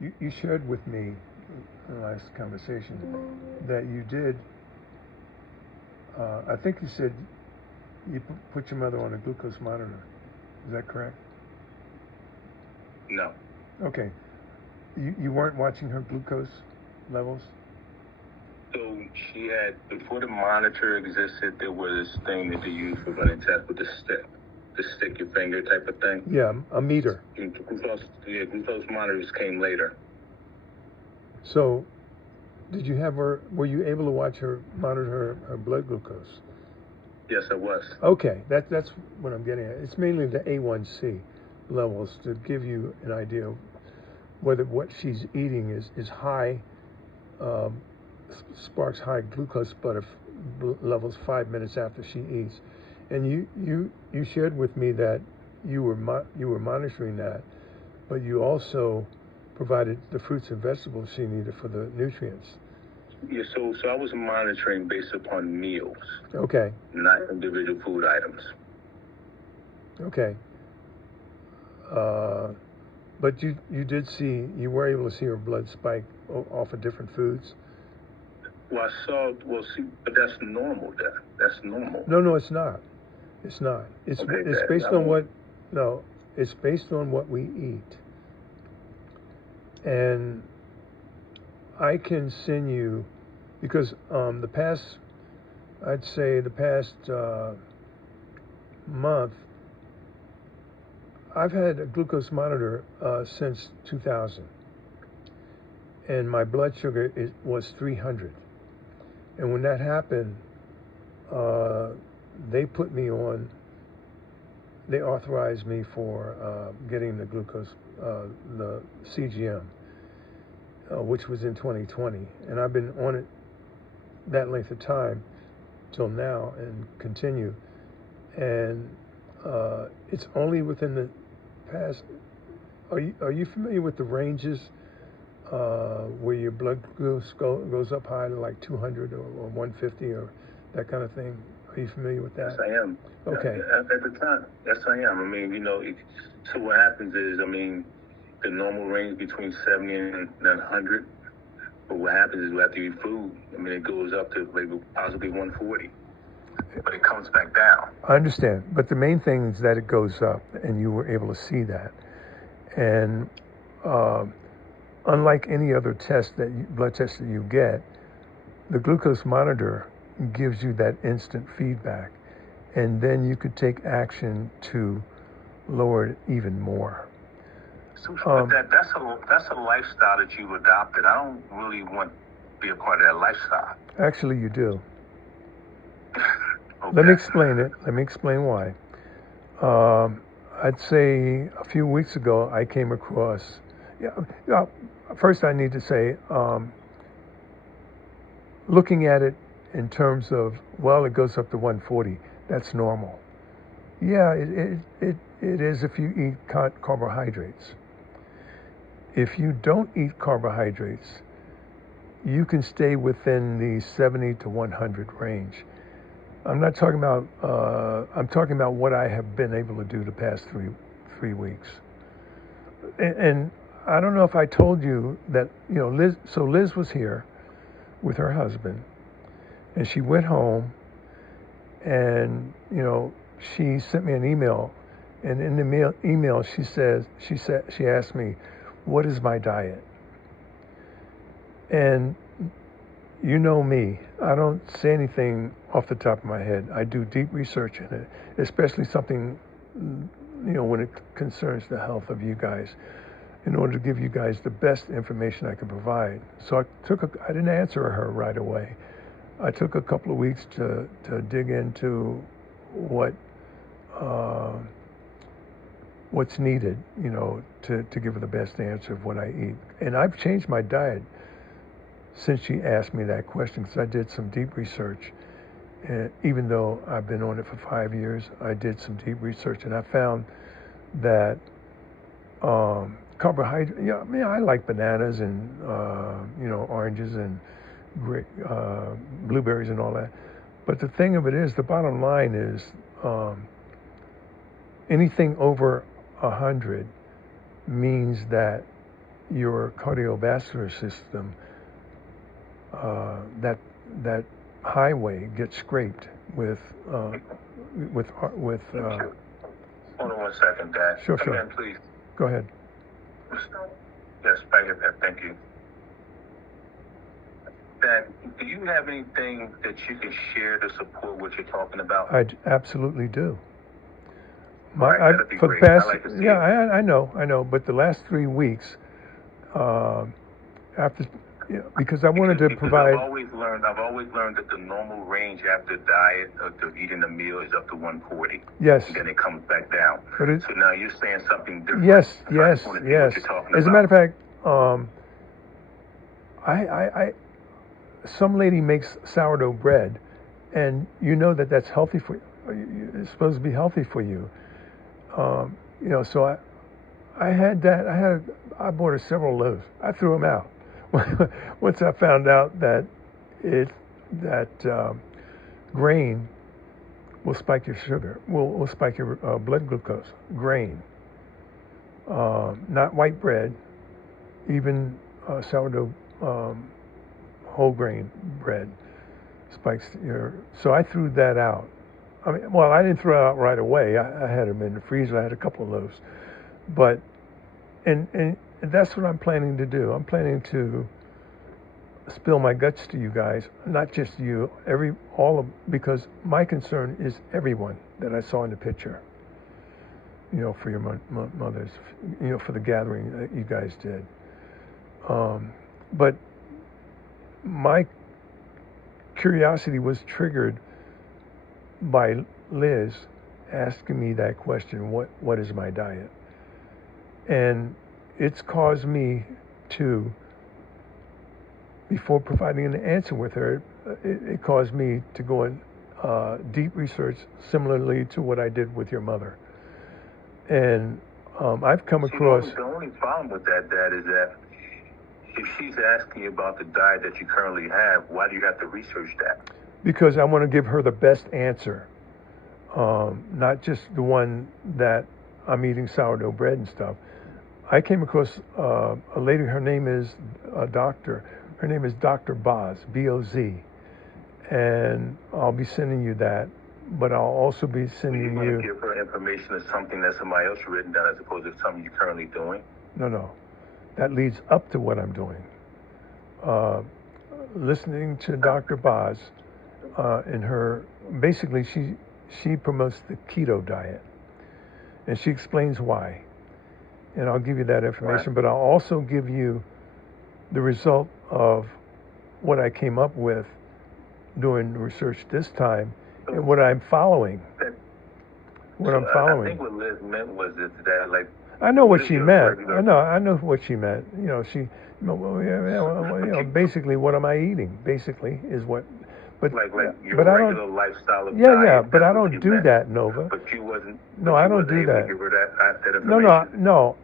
You shared with me in the last conversation that you did. I think you said you put your mother on a glucose monitor. Is that correct? No. Okay. You weren't watching her glucose levels? So she had, before the monitor existed, there was this thing that they used for running tests with the stick your finger type of thing. Yeah, a meter. Glucose monitors came later. So, did you have her? Were you able to watch her monitor her blood glucose? Yes, I was. Okay, that's what I'm getting at. It's mainly the A1C levels to give you an idea of whether what she's eating is high, um, sparks high glucose levels 5 minutes after she eats. And you shared with me that you were monitoring that, but you also provided the fruits and vegetables she needed for the nutrients. Yeah, so I was monitoring based upon meals. Okay. Not individual food items. Okay. But you you were able to see her blood spike off of different foods? Well, but that's normal, That's normal. No, it's not. It's not. It's based on what, no, it's based on what we eat. And I can send you, because I'd say the past month, I've had a glucose monitor since 2000, and my blood sugar was 300. And when that happened, they authorized me for getting the glucose, the CGM, which was in 2020. And I've been on it that length of time till now and continue. And it's only within the past. Are you familiar with the ranges where your blood glucose goes up high to like 200 or 150 or that kind of thing? Are you familiar with that? Yes, I am. Okay. At the time, yes, I am. I mean, so what happens is, the normal range between 70 and 100. But what happens is after you eat food, it goes up to maybe possibly 140. But it comes back down. I understand. But the main thing is that it goes up, and you were able to see that. And unlike any other blood test that you get, the glucose monitor gives you that instant feedback. And then you could take action to lower it even more. So that's a lifestyle that you've adopted. I don't really want to be a part of that lifestyle. Actually, you do. Okay. Let me explain it. Let me explain why. I'd say a few weeks ago, I came across. First, I need to say, looking at it in terms of, well, it goes up to 140. That's normal. Yeah, it is if you eat carbohydrates. If you don't eat carbohydrates, you can stay within the 70 to 100 range. I'm not talking about, I'm talking about what I have been able to do the past three weeks. And I don't know if I told you that, Liz was here with her husband, and she went home, and, she sent me an email, and in the email she asked me, what is my diet? And you know me, I don't say anything off the top of my head. I do deep research in it, especially something, when it concerns the health of you guys, in order to give you guys the best information I can provide. So I didn't answer her right away. I took a couple of weeks to dig into what's needed, to give her the best answer of what I eat. And I've changed my diet since she asked me that question, because I did some deep research. And even though I've been on it for 5 years, I did some deep research, and I found that carbohydrate. I like bananas and oranges and blueberries and all that. But the thing of it is, the bottom line is, anything over 100 means that your cardiovascular system, that highway gets scraped with with. Hold on 1 second, Dad. Sure, Come sure. in, please. Go ahead. Yes, right here. Thank you. Dad, do you have anything that you can share to support what you're talking about? I absolutely do. Right, that'd be For the great. past, I like to see yeah, it. I know, but the last 3 weeks, after, because I wanted to Because provide. I've always learned that the normal range after diet of eating a meal is up to 140. Yes. And then it comes back down. But So now you're saying something different. yes, So I yes, just want to see yes. what you're talking As a about. matter of fact, some lady makes sourdough bread, and you know that's healthy for you. It's supposed to be healthy for you. So I had that. I bought her several loaves. I threw them out once I found out that grain will spike your sugar, will spike your blood glucose. Grain, not white bread, even sourdough whole grain bread spikes your. So I threw that out. I mean, well, I didn't throw it out right away. I had them in the freezer. I had a couple of loaves, but and that's what I'm planning to do. I'm planning to spill my guts to you guys, not just you, because my concern is everyone that I saw in the picture. For your mothers, for the gathering that you guys did. But my curiosity was triggered by Liz asking me that question, what is my diet? And it's caused me to, before providing an answer with her, it caused me to go in deep research similarly to what I did with your mother. And I've come across... The only problem with that, Dad, is that if she's asking you about the diet that you currently have, why do you have to research that? Because I want to give her the best answer, not just the one that I'm eating sourdough bread and stuff. I came across a lady, her name is a doctor. Her name is Dr. Boz, B-O-Z. And I'll be sending you that, but I'll also be sending you... You're going to give her information of something that somebody else written down as opposed to something you're currently doing? No. That leads up to what I'm doing. Listening to Dr. Boz, in her... Basically, she promotes the keto diet. And she explains why. And I'll give you that information, but I'll also give you the result of what I came up with doing research this time and what I'm following. I think what Liz meant was that like... I know what she meant. I know what she meant. Basically, what am I eating? Basically, is what... But your but regular lifestyle of diet. Yeah, but I don't do that, Nova. But you wasn't... No, I don't do that. Give her that information. No.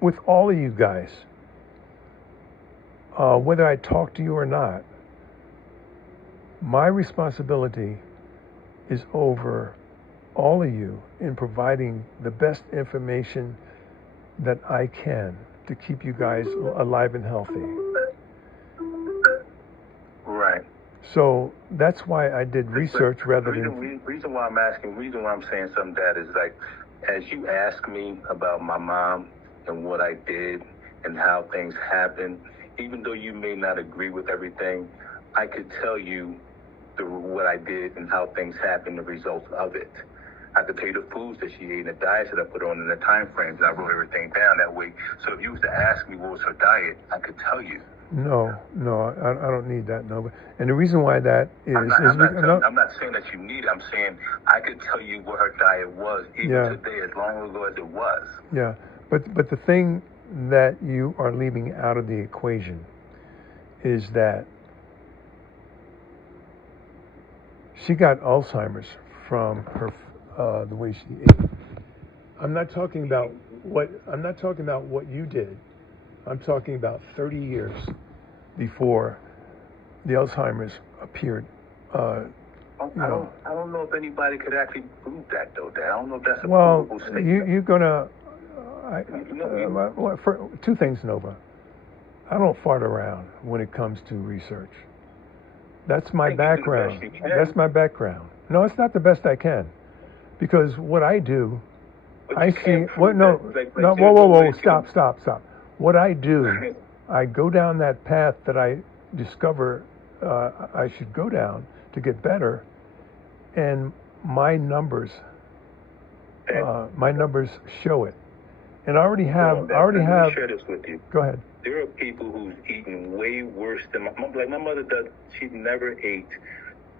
With all of you guys, whether I talk to you or not, my responsibility is over all of you in providing the best information that I can to keep you guys alive and healthy. Right. So that's why I did research rather than... The reason why I'm saying something, Dad, is like, as you ask me about my mom and what I did and how things happened, even though you may not agree with everything, I could tell you what I did and how things happened, the results of it. I could tell you the foods that she ate and the diets that I put on and the time frames. I wrote everything down that way. So if you was to ask me what was her diet, I could tell you. No, I don't need that, no. And the reason why that is... I'm not saying that you need it. I'm saying I could tell you what her diet was, even today, as long ago as it was. Yeah, but the thing that you are leaving out of the equation is that she got Alzheimer's from her the way she ate. I'm not talking about what you did. I'm talking about 30 years before the Alzheimer's appeared. I don't know if anybody could actually prove that, though, Dad. I don't know if that's a provable statement. For two things, Nova. I don't fart around when it comes to research. That's my background. That's my background. No, it's not the best I can, because what I do, I see. What? No, no. Whoa! Stop! What I do, I go down that path that I discover I should go down to get better, and my numbers show it. And I already have. Let me share this with you. Go ahead. There are people who's eating way worse than my mother does. She never ate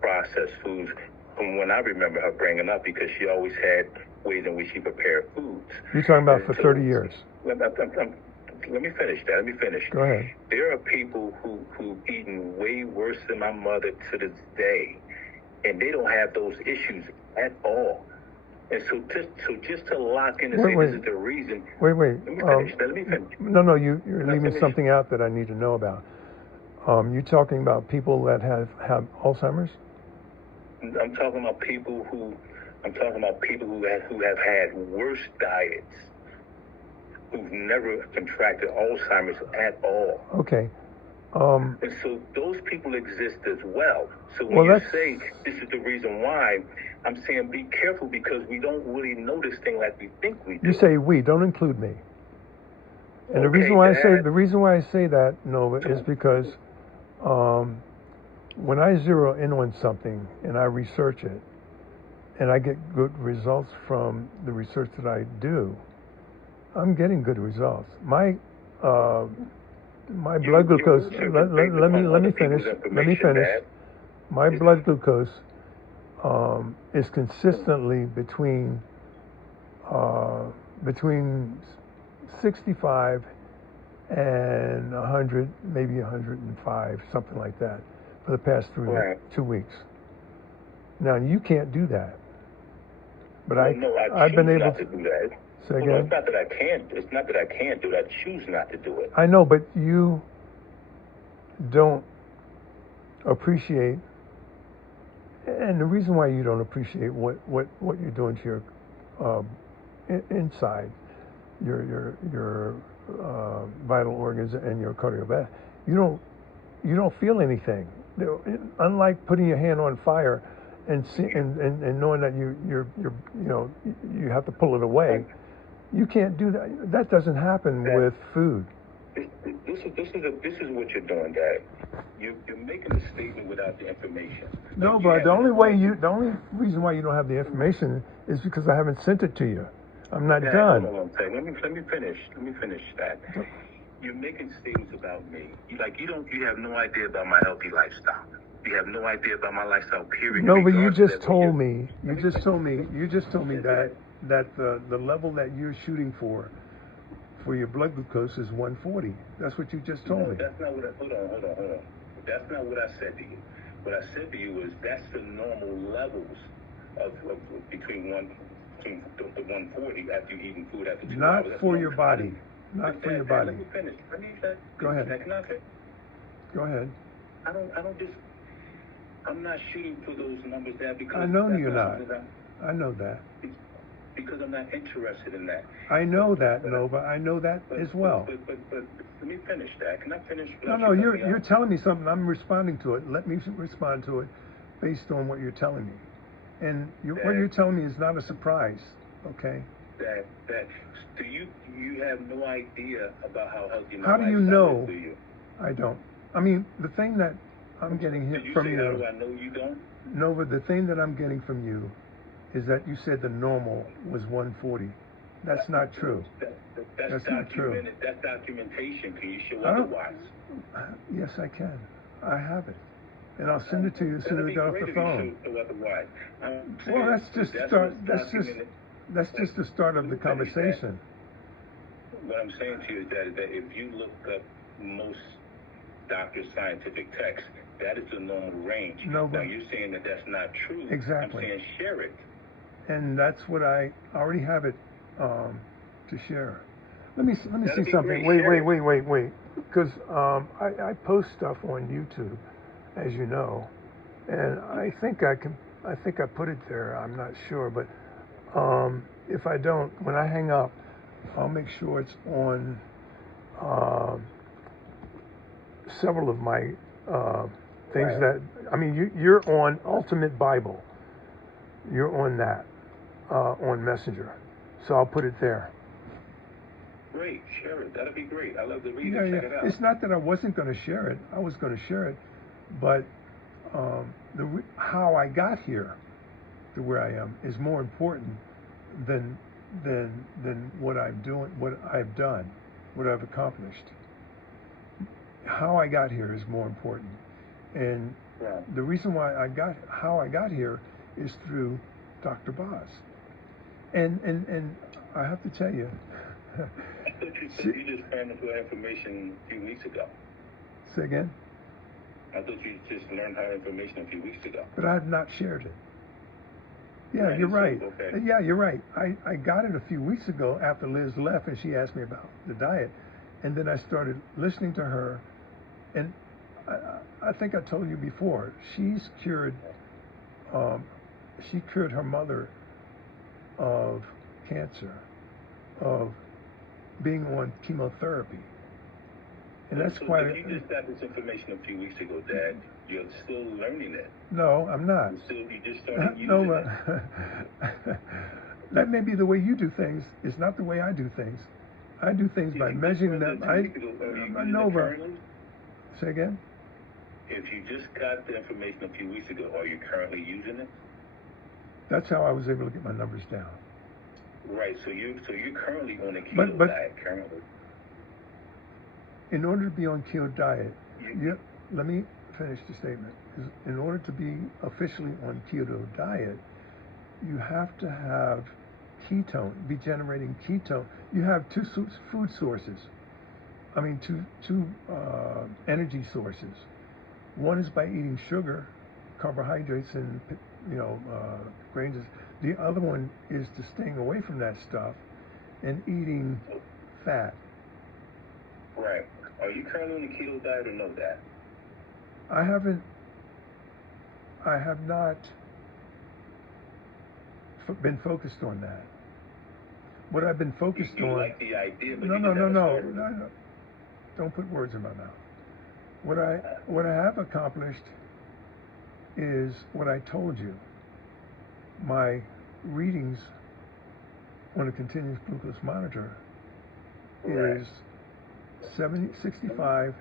processed foods from when I remember her bringing up, because she always had ways in which she prepared foods. You're talking about for 30 years. Let me finish that. Let me finish. Go ahead. There are people who eating way worse than my mother to this day, and they don't have those issues at all. And so just to lock in and say this is the reason. Wait. Let me finish. No, you're leaving something out that I need to know about. You're talking about people that have Alzheimer's? I'm talking about people who have had worse diets, who've never contracted Alzheimer's at all. Okay. And so those people exist as well. So when you say this is the reason why, I'm saying be careful, because we don't really know this thing like we think we do. You say we, don't include me. And the reason why I say that, Nova, is because when I zero in on something and I research it, and I get good results from the research that I do, I'm getting good results. My blood glucose. Let me finish. My blood glucose is consistently between 65 and 100, maybe 105, something like that, for the past 2 weeks. Now you can't do that, but I've been able to do that. Say again? It's not that I can't. It's not that I can't do it. I choose not to do it. I know, but you don't appreciate, and the reason why you don't appreciate what you're doing to your inside, your vital organs and your cardiovascular, you don't feel anything. Unlike putting your hand on fire and knowing that you have to pull it away. You can't do that. That doesn't happen with food. This is what you're doing, Dad. You're making a statement without the information. No, but the only reason why you don't have the information is because I haven't sent it to you. I'm not done. Hold on, let me finish. Let me finish that. You're making statements about me. You have no idea about my healthy lifestyle. You have no idea about my lifestyle, period. No, but you just told me that the level that you're shooting for your blood glucose is 140. That's what you just told me. That's not what hold on. That's not what I said to you. What I said to you is that's the normal levels of between the 140 after you're eating food after 2 hours. Not for your body. Not for your body. Let me finish. Go ahead. Go ahead. I'm not shooting for those numbers there because I know you're not. I know that. Because I'm not interested in that. I know that, Nova. I know that as well. But let me finish that. Can I finish? No, you're telling me something. I'm responding to it. Let me respond to it based on what you're telling me. And what you're telling me is not a surprise, okay? Do you have no idea about how healthy my How do you lifestyle know? is, do you? I don't. I mean, the thing that I'm getting hit from you. How do I know you don't? Nova, the thing that I'm getting from you is that you said the normal was 140. That's not true. That's not true. That's documentation. Can you show otherwise? Yes, I can. I have it. And I'll send it to you as soon as we get off the phone. Well, that's just the start of the conversation. What I'm saying to you is that if you look up most doctors' scientific texts, that is the normal range. No, now you're saying that that's not true. Exactly. I'm saying share it. And that's what I already have it to share. Let me see something. Wait. Because I post stuff on YouTube, as you know, and I think I put it there. I'm not sure, but if I don't, when I hang up, I'll make sure it's on several of my things Right. that, I mean, you're on Ultimate Bible. You're on that, on Messenger. So I'll put it there. Great, share it. That'll be great. I love to read Yeah, it. yeah. Check it out. It's not that I wasn't going to share it. I was going to share it, but how I got here to where I am is more important than what I'm doing, what I've done, what I've accomplished. How I got here is more important, and Yeah. the reason why how I got here is through Dr. Boz, and I have to tell you. I thought you said you just found out that information a few weeks ago. Say again? I thought you just learned how information a few weeks ago. But I have not shared it. Yeah, Right, you're so, right. okay. Yeah, you're right. I got it a few weeks ago after Liz left, and she asked me about the diet, and then I started listening to her, and I think I told you before, she's cured. She cured her mother of cancer, of being on chemotherapy, and that's So why. if you just got this information a few weeks ago, Dad, you're still learning it. No, I'm not. You just started using No, it. that may be the way you do things. It's not the way I do things. I do things by measuring them. Nova. Say again? If you just got the information a few weeks ago, are you currently using it? That's how I was able to get my numbers down. Right. So you're currently on a keto diet currently. In order to be on keto diet, let me finish the statement. In order to be officially on keto diet, you have to have be generating ketone. You have two food sources. I mean, two energy sources. One is by eating sugar, carbohydrates, and grains. The other one is to staying away from that stuff and eating fat. Right. Are you currently on a keto diet or no, Dad? I have not been focused on that. What I've been focused on. You like the idea, but No. Don't put words in my mouth. What I have accomplished is what I told you. My readings on a continuous glucose monitor is 65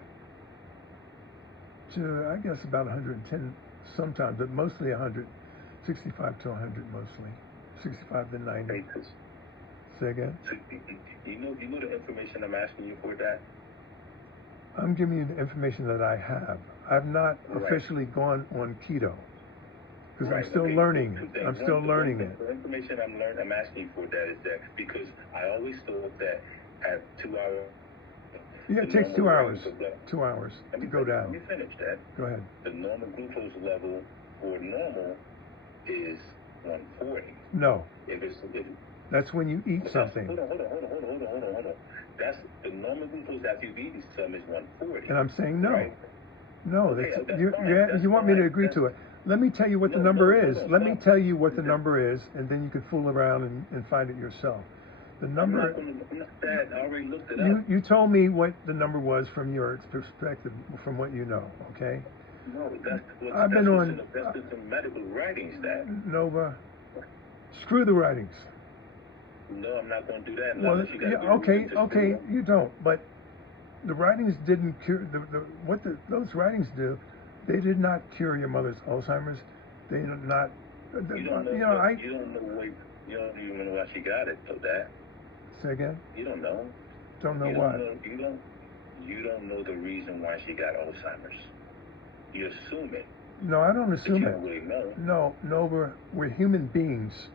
to, I guess, about 110 sometimes, but mostly 165 to 100 mostly, 65 to 90. Say again? So, you know the information I'm asking you for, Dad? I'm giving you the information that I have. I've not officially gone on keto because I'm still learning. I'm still learning it. The information I'm asking you for, Dad, is that because I always thought that at 2 hours. Yeah, it takes 2 hours. 2 hours to go down. Let me finish, Dad. Go ahead. The normal glucose level for normal is 140. No. That's when you eat something. Hold on. That's the normal glucose after you've eaten something is 140. And I'm saying no. Right? No, Okay, you want me to agree to it. Let me tell you what the number is. Let me tell you what the number is, and then you can fool around and find it yourself. The number. Dad, I already looked it up. You told me what the number was from your perspective, from what you know, okay? No, that's some medical writings, Dad. Nova, screw the writings. No, I'm not going to do that. Well, okay, you don't. But the writings didn't cure those writings do. They did not cure your mother's Alzheimer's. They did not. You don't know why she got it, though, Dad. Say again? You don't know. Don't know why. You don't know the reason why she got Alzheimer's. You assume it. No, I don't assume it. You it. don't really know. No, we're human beings.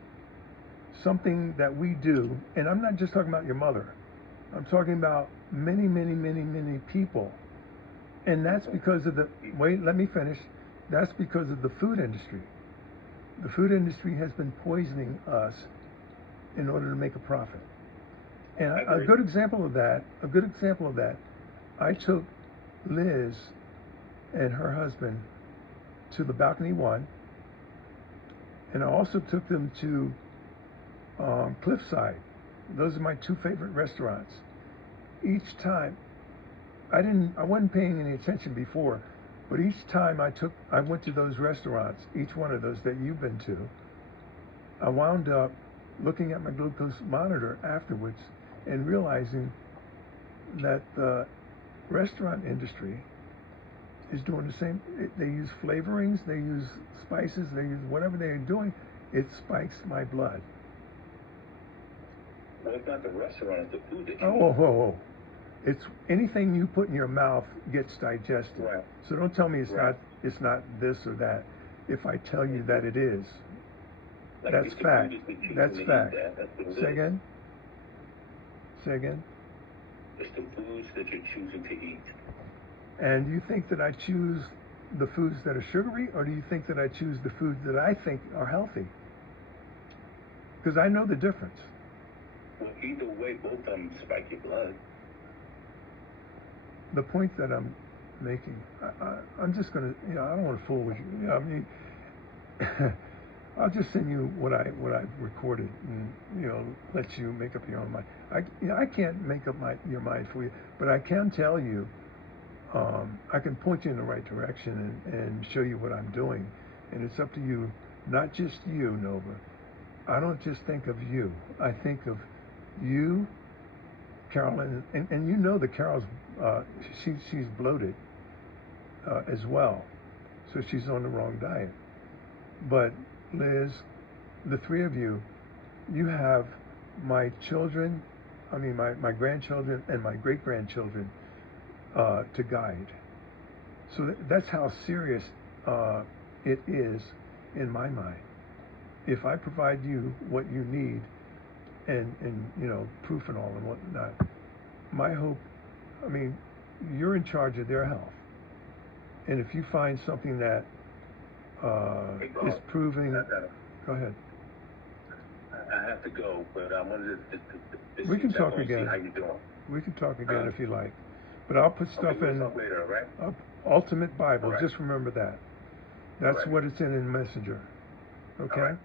Something that we do, and I'm not just talking about your mother. I'm talking about many people. And that's because of let me finish. That's because of the food industry. The food industry has been poisoning us in order to make a profit. And a good example of that, I took Liz and her husband to the Balcony One, and I also took them to Cliffside, Those are my two favorite restaurants. Each time, I wasn't paying any attention before, but each time I went to those restaurants, each one of those that you've been to, I wound up looking at my glucose monitor afterwards and realizing that the restaurant industry is doing the same. They use flavorings, they use spices, they use whatever they're doing. It spikes my blood. Well, it's not the restaurant, it's the food that you Oh. It's anything you put in your mouth gets digested. Right. So don't tell me it's Right. not this or that. If I tell you that it is, Like, that's it's the fact. food that you choose That's to eat fact. That's what it Say is. again. Say again. It's the foods that you're choosing to eat. And do you think that I choose the foods that are sugary, or do you think that I choose the foods that I think are healthy? Because I know the difference. Well, either way, both of them spike your blood. The point that I'm making, I'm just gonna, I don't want to fool with you. I mean, I'll just send you what I recorded, and let you make up your own mind. I can't make up your mind for you, but I can tell you. I can point you in the right direction and show you what I'm doing, and it's up to you. Not just you, Nova. I don't just think of you. I think of you, Carolyn, and you know that Carol's she's bloated as well, so she's on the wrong diet. But Liz, the three of you, you have my children, my grandchildren and my great grandchildren to guide. So that's how serious it is in my mind. If I provide you what you need, and proof and all and whatnot, my hope, you're in charge of their health. And if you find something that is proving, go ahead. I have to go, but I wanted to We can talk see again. how you doing. We can talk again if you like. But I'll put stuff we'll in talk later, all right? Ultimate Bible. All right. Just remember that. That's All right. what it's in Messenger. Okay? All right.